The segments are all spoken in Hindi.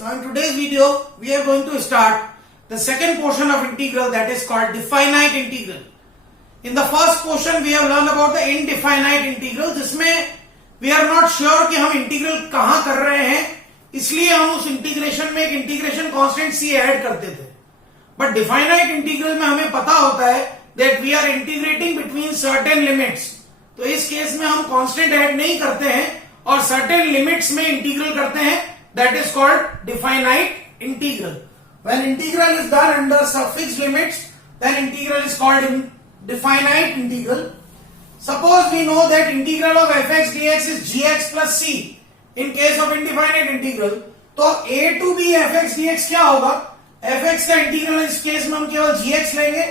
Now in today's video, we are going to start the second portion of integral, that is called definite integral. In the first portion, we have learned about the indefinite integral, जिसमें we are not sure कि हम इंटीग्रल कहां कर रहे हैं, इसलिए हम उस इंटीग्रेशन में एक इंटीग्रेशन कांस्टेंट c ऐड करते थे. बट डिफाइनाइट इंटीग्रल में हमें पता होता है that we are integrating between certain limits. तो इस केस में हम कांस्टेंट ऐड नहीं करते हैं और सर्टेन लिमिट्स में इंटीग्रल करते हैं. That is called definite integral. When integral is done under some fixed limits, then integral is called definite integral. Suppose we know that integral of fx dx is gx plus c. In case of indefinite integral, तो a to b fx dx क्या होगा? fx का इंटीग्रल इस केस में हम केवल gx लेंगे.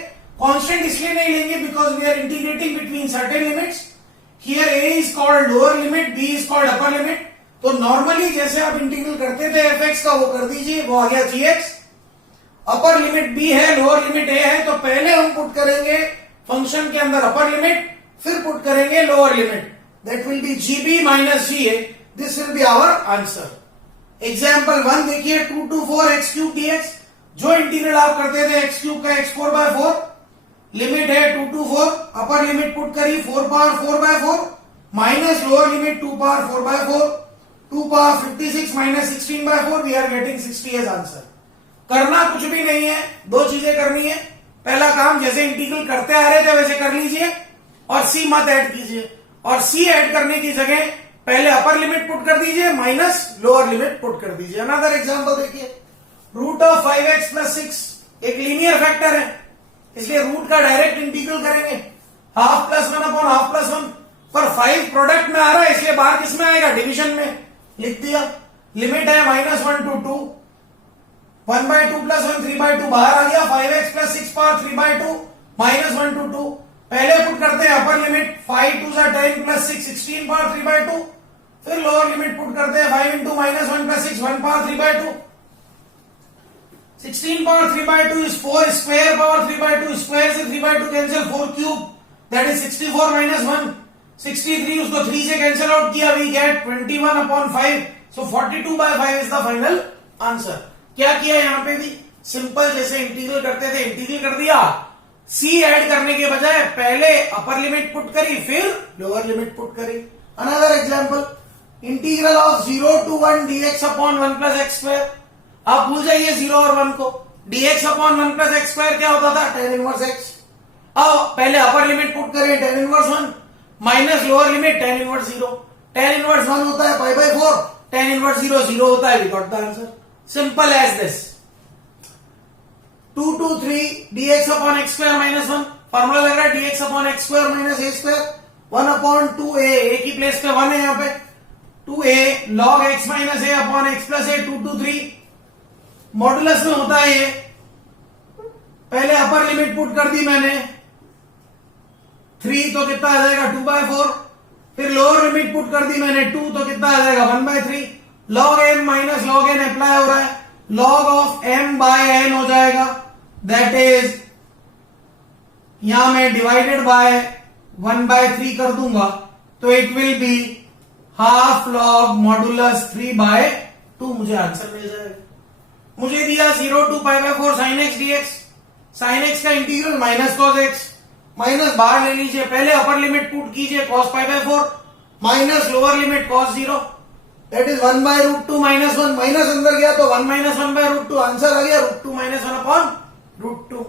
कांस्टेंट इसलिए नहीं लेंगे because we are integrating between certain limits. Here a is called lower limit, b is called upper limit. तो नॉर्मली जैसे आप इंटीग्रल करते थे fx का, वो कर दीजिए, वो आ गया gx. अपर लिमिट b है, लोअर लिमिट a है, तो पहले हम पुट करेंगे फंक्शन के अंदर अपर लिमिट, फिर पुट करेंगे lower limit. That will be gb minus ga. This will be our answer. Example 1 देखिए, 2 to 4 x क्यूब dx. जो इंटीग्रल आप करते थे x क्यूब का x4 by 4, लिमिट है 2 to 4, अपर लिमिट पुट करी 4 power 4 by 4 minus lower limit 2 power 4 by 4, 2 power 56 minus 16 by 4, we are getting 60 as answer. करना कुछ भी नहीं है, दो चीजें करनी है. पहला काम, जैसे इंटीग्रल करते आ रहे थे वैसे कर लीजिए और c मत ऐड कीजिए. और c ऐड करने की जगह पहले अपर लिमिट पुट कर दीजिए माइनस लोअर लिमिट पुट कर दीजिए. अनदर एग्जांपल देखिए, रूट ऑफ 5x प्लस 6 एक लीनियर फैक्टर है, इसलिए रूट का डायरेक्ट इंटीग्रल करेंगे. Half plus 1 upon half plus 1, पर 5 प्रोडक्ट में आ रहा है इसलिए बाहर किस में आएगा? डिवीजन में. लिख दिया. लिमिट है -1 to 2, 1 by 2 प्लस 1 3 by 2 बाहर आ गया. 5x plus 6 power 3 by 2 -1 to 2. पहले पुट करते हैं upper limit, 5 2 10 plus 6 16 power 3 by 2. फिर लोअर लिमिट पुट करते हैं 5 into -1 plus 6 1 power 3 by 2. 16 power 3 by 2 is 4 square power 3 by 2. Square से 3 by 2 cancel, 4 cube, that is 64 minus 1 63. उसको 3 से कैंसिल आउट किया, we get 21 upon 5. So 42 by 5 is the final answer. क्या किया यहाँ पे भी? सिंपल, जैसे इंटीग्रल करते थे इंटीग्रल कर दिया. c ऐड करने के बजाय पहले अपर लिमिट पुट करी, फिर लोअर लिमिट पुट करी. Another example, integral of 0 to 1 dx upon 1 plus x square. आप भूल जाइए 0 और 1 को. dx upon 1 plus x square क्या होता था? tan inverse x. अब पहले अपर लिमिट पुट करें tan inverse 1 minus lower limit tan inverse 0. tan inverse 1 होता है पाई बाय 4, tan इनवर्स 0 0 होता है. We got the answer. Simple as this. 2 to 3 dx upon x square minus 1, formula लग रहा है dx upon x square minus a square. 1 upon 2a, a की प्लेस पे 1 है यहाँ पे. 2a log x minus a upon x plus a. 2 to 3 modulus में होता है ये. पहले अपर लिमिट पुट कर दी मैंने 3, तो कितना आ जाएगा 2 by 4. फिर लोअर लिमिट पुट कर दी मैंने 2, तो कितना आ जाएगा 1 by 3. log m minus log n apply हो रहा है, log of m by n हो जाएगा. दैट इज, यहां मैं डिवाइडेड बाय 1 by 3 कर दूंगा, तो it will be half log modulus 3 by 2. मुझे आंसर मिल जाएगा. मुझे दिया 0 to pi by 4 sin x dx. sin x का integral minus cos x, minus बाहर ले लीजिए. पहले अपर लिमिट पुट कीजिए cos pi by 4 minus lower limit cos 0. That is 1 by √2 minus 1. Minus अंदर गया तो 1 minus 1 by √2. आंसर आ गया √2 minus 1 upon √2.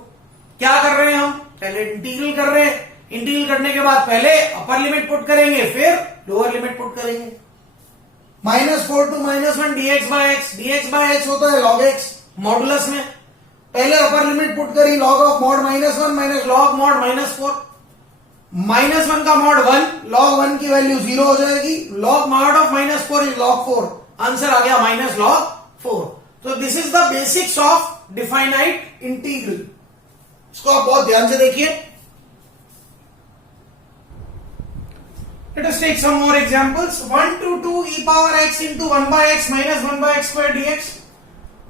क्या कर रहे हैं हम? पहले इंटीग्रल कर रहे हैं. इंटीग्रल करने के बाद पहले अपर लिमिट पुट करेंगे, फिर लोअर लिमिट पुट करेंगे. -4 to -1 dx by x. dx by x होता है log x मॉडुलस में. पहले अपर लिमिट पुट करी, log of mod -1 minus log mod -4. -1 का मॉड 1, log 1 की वैल्यू 0 हो जाएगी. log mod of -4 is log 4. Answer आ गया -log 4. तो this is the basics of definite integral. इसको आप बहुत ध्यान से देखिए. Let us take some more examples. 1 to 2 e power x into 1 by x minus 1 by x square dx.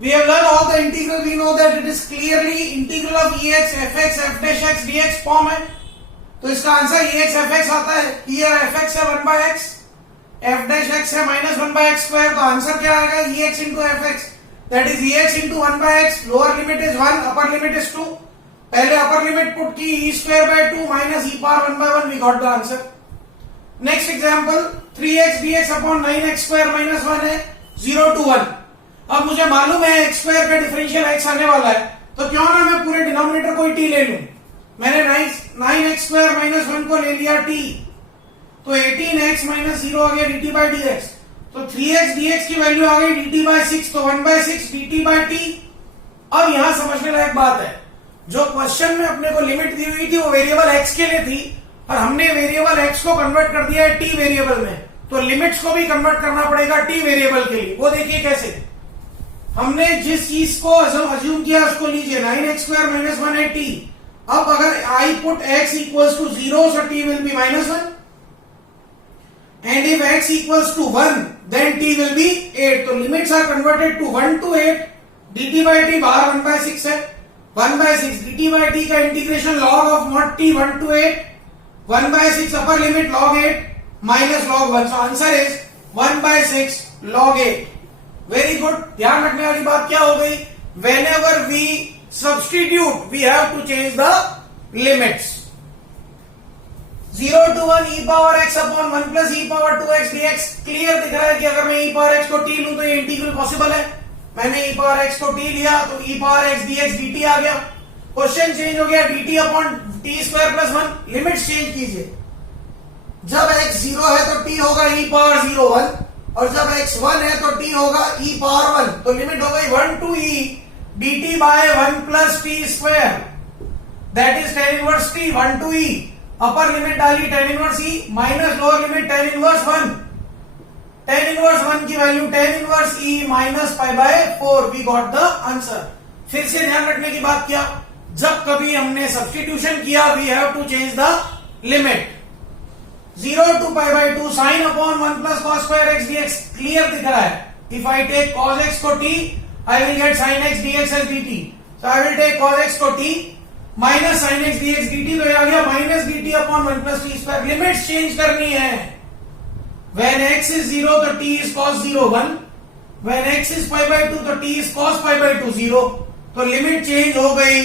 We have learned all the integral. We know that it is clearly integral of ex fx f dash x dx form है. तो इसका आंसर ex fx आता है. Here fx है 1 by x, f dash x है minus 1 by x square. तो आंसर क्या आएगा? ex into fx. that is ex into 1 by x. Lower limit is 1, upper limit is 2. पहले upper limit put की e square by 2 minus e power 1 by 1, we got the answer. Next example, 3x dx upon 9x square minus 1 है 0 to 1. अब मुझे मालूम है x square का डिफरेंशियल x आने वाला है, तो क्यों ना मैं पूरे डिनोमिनेटर को t ले लूं. मैंने 9x square minus 1 को ले लिया t, तो 18x minus 0 आ गया dt by dx. तो 3x dx की वैल्यू आ गई dt by 6, तो 1 by 6 dt by t. अब यहां समझने लायक बात है, जो क्वेश्चन में अपने को लिमिट दी हुई थी वो वेरिएबल x के लिए थी, और हमने वेरिएबल x को कन्वर्ट कर दिया है t वेरिएबल में, तो लिमिट्स को भी कन्वर्ट करना पड़ेगा t वेरिएबल के लिए. वो देखिए कैसे. हमने जिस चीज को अज्यूम किया उसको लीजिए, 9x square minus 1 है t. अब अगर I put x equals to 0, so t will be minus 1. And if x equals to 1, then t will be 8. तो limits are converted to 1 to 8. dt by t बाहर 1 by 6 है. 1 by 6 dt by t का integration log of mod t 1 to 8. 1 by 6 upper limit log 8 minus log 1. So answer is 1 by 6 log 8. Very good. ध्यान रखने वाली बात क्या हो गई? Whenever we substitute, we have to change the limits. 0 to 1 e power x upon 1 plus e power 2x dx. Clear दिख रहा है कि अगर मैं e power x को t लूं तो ये इंटीग्रल पॉसिबल है. मैंने e power x को t लिया तो e power x dx dt आ गया. क्वेश्चन चेंज हो गया, dt upon t square plus 1. Limits change कीजिए. जब x 0 है तो t होगा e पावर 0 1, और जब x 1 है तो t होगा e पावर 1. तो लिमिट हो गई 1 to e dt by 1 plus t square, that is tan inverse t. 1 to e, upper limit डाली tan inverse e minus lower limit tan inverse 1. tan inverse 1 की value tan inverse e minus pi by 4. We got the answer. फिर से ध्यान रखने की बात क्या, जब कभी हमने सब्स्टिट्यूशन किया we have to change the limit. 0 to pi by 2 sin upon 1 plus cos square x dx. Clear दिख रहा है. If I take cos x को t, I will get sin x dx as dt. So I will take cos x को t minus sin x dx dt, तो ये आ गया minus dt upon 1 plus t square. Limits change करनी है. When x is 0 तो t is cos 0 1. When x is pi by 2 तो t is cos pi by 2 0. तो लिमिट चेंज हो गई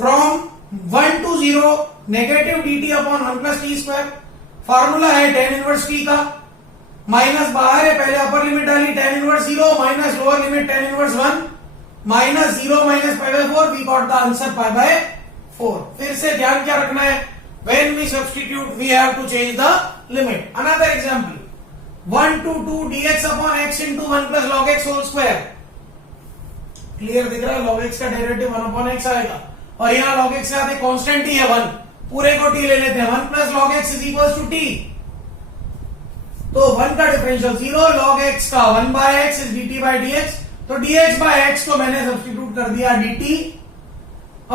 from 1 to 0 negative dt upon 1 plus T square. Formula है tan इनवर्स t का. माइनस बाहर है, पहले अपर लिमिट डाली tan inverse 0 minus lower limit tan inverse 1 minus 0 minus pi by 4. We got the answer pi by 4. फिर से ध्यान क्या रखना है, when we substitute we have to change the limit. Another example, 1 to 2 dx upon x into 1 plus log x whole square. Clear दिख रहा है, log x का डेरिवेटिव 1 अपॉन x आएगा, और यहाँ log x से आते कांस्टेंट ही है 1. पूरे को t ले लेते हैं. 1 plus log x is equals to t. तो 1 का डिफरेंशियल 0 log x का 1 by x is dt by dx. तो dx by x को मैंने सब्स्टिट्यूट कर दिया dt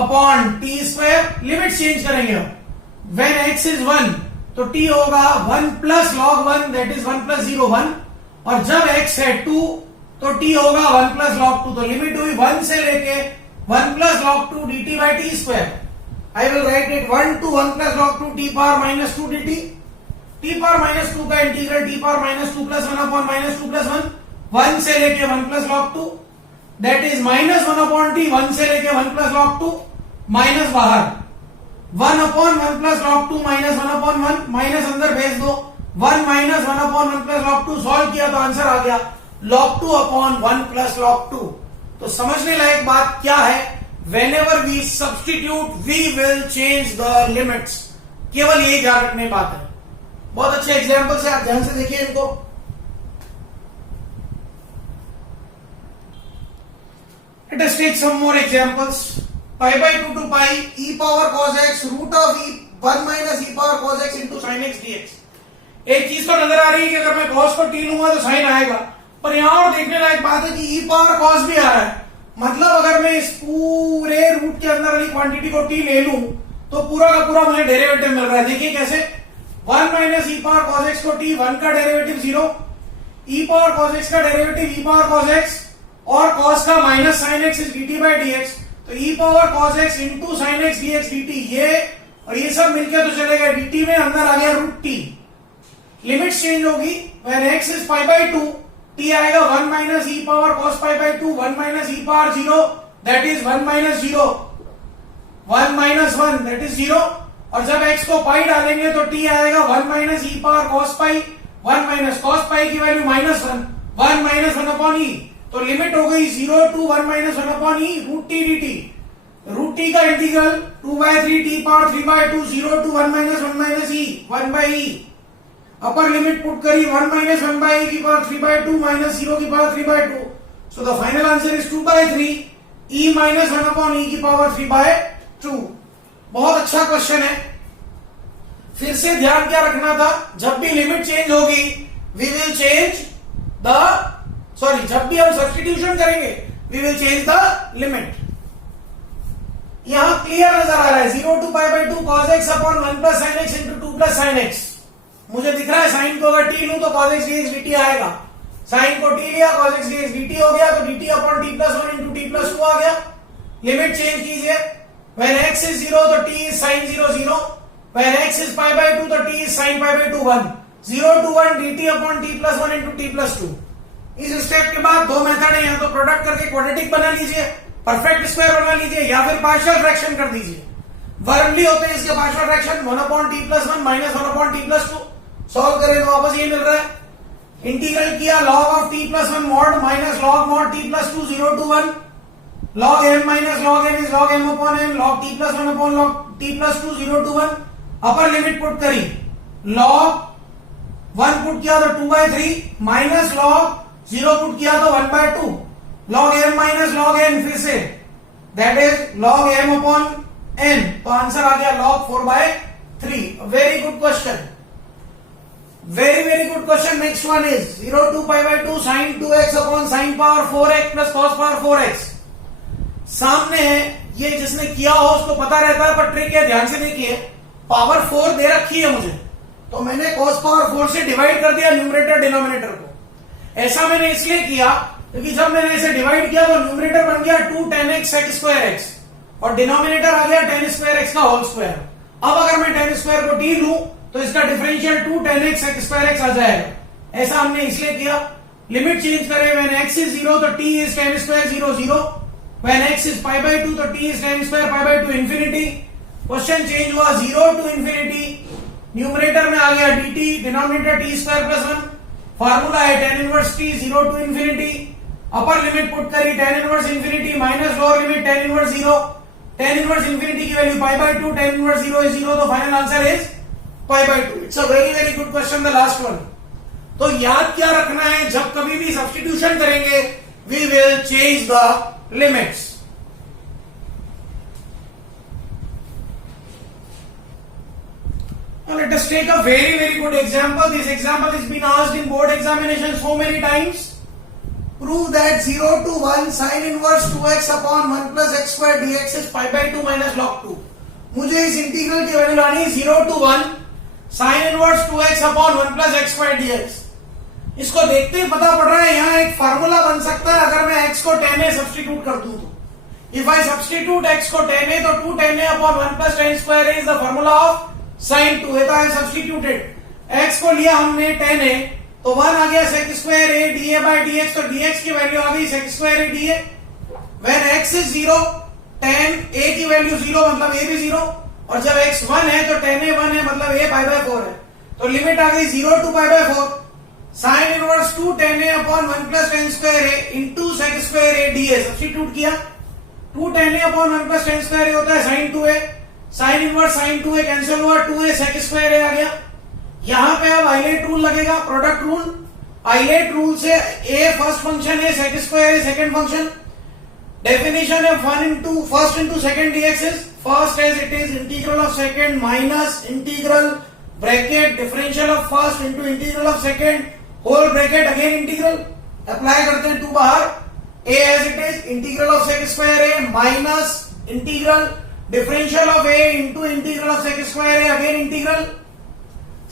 upon t square. Limit change करेंगे. When x is 1 तो t होगा 1 plus log 1 that is 1 plus 0 1, और जब x है 2 तो t होगा 1 plus log 2. तो लिमिट हुई 1 से लेके 1 plus log 2 dt by t square. I will write it 1 to 1 plus log 2 t power minus 2 dt. t power minus 2 का integral t power minus 2 plus 1 upon minus 2 plus 1. 1 से लेके 1 plus log 2 that is minus 1 upon t. 1 से लेके 1 plus log 2 माइनस बाहर 1 upon 1 plus log 2 minus 1 upon 1 minus अंदर भेज दो. 1 minus 1 upon 1 plus log 2 solve किया तो आंसर आ गया log 2 upon 1 plus log 2. तो समझने लायक बात क्या है, whenever we substitute we will change the limits. केवल यही ध्यान रखने की बात है. बहुत अच्छे एग्जाम्पल्स है, आप ध्यान से देखिए इनको. Let us take some more examples. Pi by 2 to pi e power cos x root of e 1 minus e power cos x into sin x dx. एक चीज तो नजर आ रही है कि अगर मैं cos को t लूंगा तो sin आएगा, पर यहां और देखने लायक बात है कि e पावर cos भी आ रहा है. मतलब अगर मैं इस पूरे रूट के अंदर वाली क्वांटिटी को t ले लूं तो पूरा का पूरा मुझे डेरिवेटिव मिल रहा है. देखिए कैसे, 1 minus e power cos x को t, 1 का derivative 0, e power cos x का derivative e power cos x, और cos का minus sin x is dt by dx. तो e power cos x into sin x dx dt, ये और ये सब मिलकर तो चलेगा dt में, अंदर आ गया रूट t. लिमिट चेंज होगी. when x is pi by 2 t आएगा 1 minus e power cos pi by 2, 1 minus e power 0 that is 1 minus 0, 1 minus 1 that is 0। और जब x को पाई डालेंगे तो t आएगा 1 minus e power cos pi, 1 minus cos pi की value minus 1, 1 minus 1 upon e। तो लिमिट हो गई 0 to 1 minus 1 upon e root T D T. Root T का integral 2/3 t power 3/2 0 to 1 minus e 1 by e। Upper limit put करी 1 माइनस 1 बाई e की पावर 3/2 माइनस 0 की power 3/2। So the final answer is 2/3 e minus 1 upon e की पावर 3/2। बहुत अच्छा क्वेश्चन है। फिर से ध्यान क्या रखना था, जब भी लिमिट चेंज होगी वी विल चेंज द जब भी हम सब्स्टिट्यूशन करेंगे we will change the limit. यहां क्लियर नजर आ रहा है 0 to pi by 2 cos x upon 1 plus sine x into 2 plus sine x. मुझे दिख रहा है साइन को अगर t लूं तो cos x dx dt आएगा, साइन को t लिया cos x dx dt हो गया, तो dt upon t plus 1 into t plus 2 आ गया। लिमिट चेंज कीजिए, when x is 0 तो t is sin 0 0, when x is pi by 2 तो t is sin pi by 2 1, 0 to 1 dt upon t plus 1 into t plus 2। इस स्टेप के बाद दो मेथड है, या तो प्रोडक्ट करके क्वाड्रेटिक बना लीजिए, परफेक्ट स्क्वायर बना लीजिए, या फिर पार्शियल फ्रैक्शन कर दीजिए। वर्बली होते हैं इसके partial fraction 1 upon t plus 1 minus 1 upon t plus 2। Solve करें तो वापस ये मिल रहा है। इंटीग्रल किया log of t plus 1 mod minus log mod t plus 2 0 to 1, log m minus log n is log m upon n, log t plus 1 upon log t plus 2 0 to 1। Upper limit put करी, log 1 पुट किया तो 2/3 माइनस log 0 पुट किया तो 1/2, log m minus log n फिर से that is log m upon n। तो आंसर आ गया log 4/3। Very good question, very good question. Next one is 0 to pi by 2 sin 2x upon sin power 4x plus cos power 4x। सामने है, ये जिसने किया हो उसको पता रहता है, पर ट्रिक है, ध्यान से देखिए। पावर 4 दे रखी है मुझे, तो मैंने cos पावर 4 से डिवाइड कर दिया न्यूमरेटर डिनोमिनेटर को। ऐसा मैंने इसलिए किया क्योंकि जब मैंने इसे डिवाइड किया तो न्यूमरेटर बन गया 2 tan x sec square x और डिनोमिनेटर आ गया tan square x का होल स्क्वायर। अब अगर मैं tan स्क्वायर को t लूं तो इसका differential 2 tan x sec square x आ जाएगा। ऐसा हमने इसलिए किया। लिमिट चेंज करें, when x is 0 तो t is tan square 0 0, when x is pi by 2 तो t is tan square pi by 2 infinity. Question change हुआ 0 टू इंफिनिटी, न्यूमरेटर में आ गया dt, denominator t square plus 1। Formula है tan inverse t 0 to infinity. Upper limit put करी tan inverse infinity minus lower limit tan inverse 0, tan inverse infinity की value pi by 2, tan inverse 0 is 0, तो final answer is pi by 2। It's a very good question, the last one. तो याद क्या रखना है, जब कभी भी सब्स्टिट्यूशन करेंगे we will change the limits. Now let us take a very good example. This example has been asked in board examination so many times. Prove that 0 to 1 sin inverse 2x upon 1 plus x square dx is pi by 2 minus log 2. मुझे इस इंटीग्रल की वैल्यू लानी 0 to 1 sin inverse 2x upon 1 plus x square dx। इसको देखते ही पता पड़ रहा है यहाँ एक फार्मूला बन सकता है अगर मैं x को tan a सब्स्टिट्यूट कर दूं तो। If I substitute x को tan a तो 2 tan a upon 1 plus tan square a is the formula of sin 2 a। है सब्स्टिट्यूटेड। x को लिया हमने tan a तो 1 आ गया sec square a dA by dx, तो dx की वैल्यू आ गई sec square a dA। when x is 0 tan a की वैल्यू 0 मतलब a भी 0, और जब x 1 है तो tan a 1 है मतलब a पाई बाय 4 है। तो लिमिट आ गई 0 to pi by 4 sin inverse 2 tan a upon 1 plus tan square a into sec square a dA। Substitute किया, 2 tan a upon 1 plus tan square a होता है sin 2a, sine inverse sine 2a cancel हुआ, 2a sec स्क्वायर a आ गया। यहां पे अब आइलेट रूल लगेगा, प्रोडक्ट रूल। आइलेट रूल से a फर्स्ट फंक्शन है, sec square a second function. Definition है 1 into first into second dx is first as it is integral of second minus integral bracket differential of first into integral of second whole bracket again integral. Apply करते हैं 2 बाहर, a as it is integral of sec square a minus integral differential of a into integral of sec square a again integral.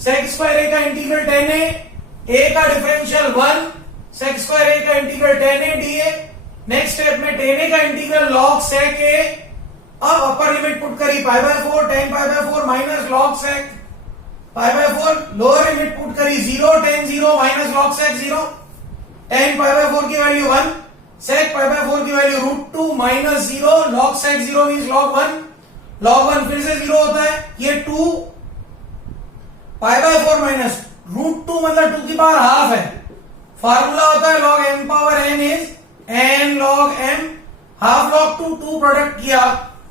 sec square a का इंटीग्रल tan a का डिफरेंशियल 1, sec स्क्वायर a का integral tan a dA। Next step में tan a का इंटीग्रल log sec a। अब अपर लिमिट पुट करी पाई by 4 tan pi by 4 minus log sec pi by 4, lower limit put करी 0 tan 0 minus log sec 0। tan pi by 4 की वैल्यू 1, sec पाई बाय 4 की value √2 minus 0, log sec 0 means log 1, log 1 फिर से 0 होता है, ये 2 पाई बाय 4 माइनस √2 मतलब 2 की पावर हाफ है, फार्मूला होता है log m power n is n log m, half log 2 product किया,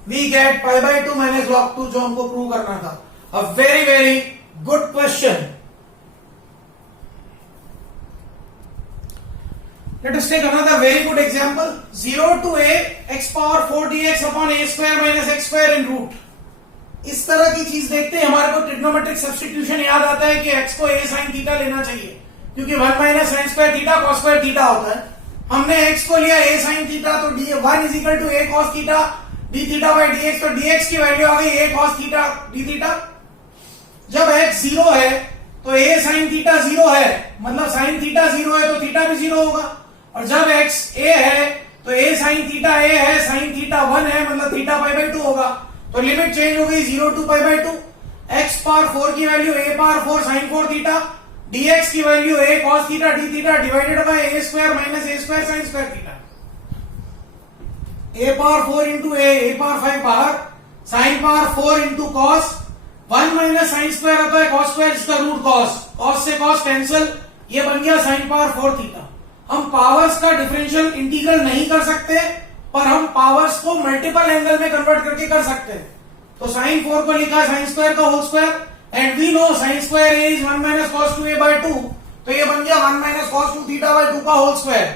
we get pi by 2 minus log 2 जो हमको प्रूव करना था. A very very good question. Let us take another very good example. 0 to a x power 4 dx upon a square minus x square in root. इस तरह की चीज देखते हैं हमारे को ट्रिग्नोमेट्रिक सब्स्टिट्यूशन याद आता है कि x को a sin थीटा लेना चाहिए क्योंकि 1 minus sine square theta cos square theta होता है. हमने x को लिया a sin थीटा तो 1 is equal to a cos theta d theta by dx, तो dx की वैल्यू आ गई a cos theta d theta. जब x 0 है तो a sin थीटा 0 है, मतलब sin थीटा 0 है तो थीटा भी 0 होगा, और जब x a है तो a sin थीटा a है, sin थीटा 1 है, मतलब थीटा पाई बाय 2 होगा. तो लिमिट चेंज हो गई 0 to pi by 2. x power 4 की value a power 4 sin 4 theta, dx की value a cos theta d theta divided by a square minus a square sin square theta. a power 4 into a power 5 power sin power 4 into cos 1 minus sine square होता है cos स्क्वायर जिसका रूट cos से cos कैंसिल, ये बन गया sin पावर 4 थीटा. हम पावर्स का डिफरेंशियल इंटीग्रल नहीं कर सकते पर हम पावर्स को मल्टीपल एंगल में कन्वर्ट करके कर सकते हैं. तो sin 4 को लिखा sin स्क्वायर का whole square, and we know sin square is 1 minus cos 2a by 2, तो ये बन गया 1 माइनस cos 2 थीटा बाय 2 का होल स्क्वायर.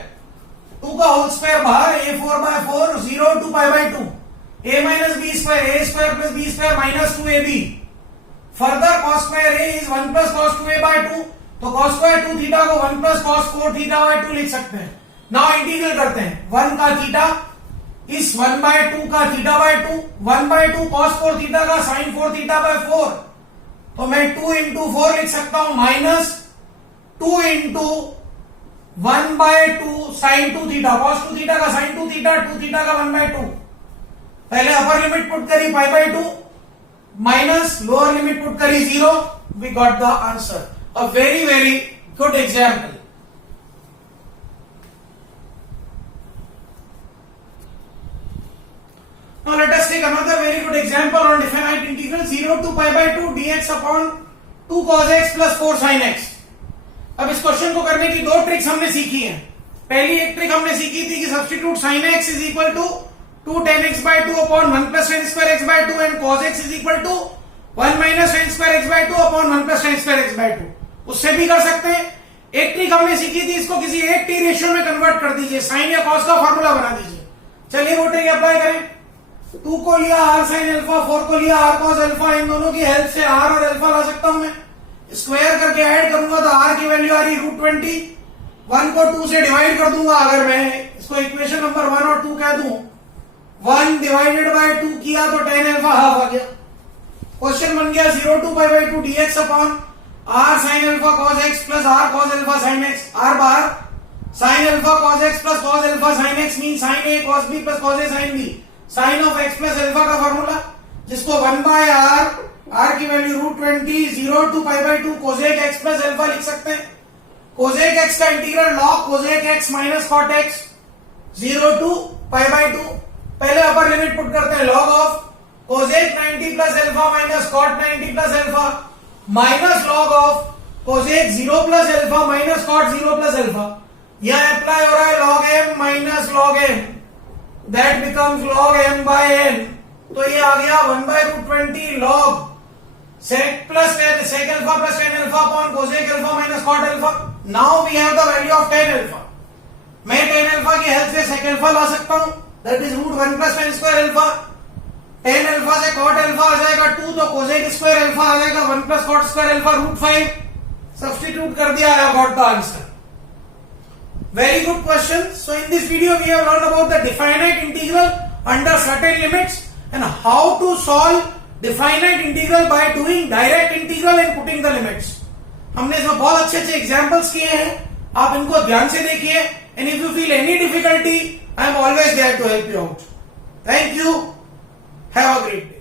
2 का होल स्क्वायर बाहर, a4 by 4 0 to pi by 2, a minus B square a square plus B square minus 2ab. Further cos square a is 1 plus cos 2a by 2, तो cos स्क्वायर 2 थीटा को 1 प्लस cos 4 थीटा बाय 2 लिख सकते हैं. नाउ इंटीग्रल करते हैं. 1 का थीटा इस 1 बाय 2 का theta by 2, 1 by 2 cos 4 theta का sin 4 थीटा बाय 4, तो मैं 2 इंटू 4 लिख सकता हूं minus 2 into 1 by 2 sin 2 theta, cos 2 theta का sin 2 थीटा, 2 थीटा का 1 बाय 2. पहले अपर लिमिट पुट करी पाई by 2 minus lower limit put करी 0, we got the answer. A very very good example. Now let us take another very good example on definite integral 0 to pi by 2 dx upon 2 cos x plus 4 sin x. अब इस क्वेश्चन को करने की दो ट्रिक्स हमने सीखी हैं. पहली एक ट्रिक हमने सीखी थी कि substitute sin x is equal to 2 tan x by 2 upon 1 plus tan square x by 2 and cos x is equal to 1 minus tan square x by 2 upon 1 plus tan square x by 2. उससे भी कर सकते हैं. एक ट्रिक हमने सीखी थी, इसको किसी एक टी रेशियो में कन्वर्ट कर दीजिए, साइन या कॉस का फॉर्मूला बना दीजिए. चलिए वो ट्रिक अप्लाई करें. 2 को लिया r sin अल्फा, 4 को लिया r cos अल्फा, इन दोनों की हेल्प से r और अल्फा ला सकता हूं मैं. स्क्वायर करके ऐड करूंगा तो r की वैल्यू आ रही √20. 1 को 2 से डिवाइड कर दूंगा, अगर मैं इसको इक्वेशन नंबर 1 और 2 कह दूं, 1 डिवाइडेड बाय 2 किया तो tan अल्फा हाफ आ गया. क्वेश्चन बन गया 0 to pi by 2 dx upon r sin alpha cos x plus r cos alpha sin x. r बाहर, sin alpha cos x plus cos alpha sin x mean sin a cos b plus cos a sin b. sin of x plus alpha का फॉर्मूला, जिसको 1 बाय r की value √20 0 to pi by 2 cosec x plus alpha लिख सकते हैं. cosec x का integral log cosec x minus cot x 0 to pi by 2. पहले अपर लिमिट पुट करते हैं. log of cosec 90 plus alpha minus cot 90 plus alpha minus log of cosec 0 plus alpha minus cot 0 plus alpha. यह अप्लाई हो रहा है log m minus log m, that becomes log m by n. तो ये आ गया 1 by √20 log sec plus sec alpha plus tan alpha upon cosec alpha minus cot alpha. Now we have the value of tan alpha. मैं tan अल्फा की हेल्प से sec अल्फा ला सकता हूं, that is √1 plus tan square alpha. tan alpha से cot अल्फा आ जाएगा 2, तो cosec स्क्वायर अल्फा आ जाएगा 1 plus cot square alpha √5. Substitute कर दिया, I got the answer. Very good question. So in this video we have learned about the definite integral under certain limits and how to solve definite integral by doing direct integral and putting the limits. हमने इसमें बहुत अच्छे अच्छे एग्जाम्पल्स किए हैं, आप इनको ध्यान से देखिए. And if you feel any difficulty, I am always there to help you out. Thank you. Have a great day.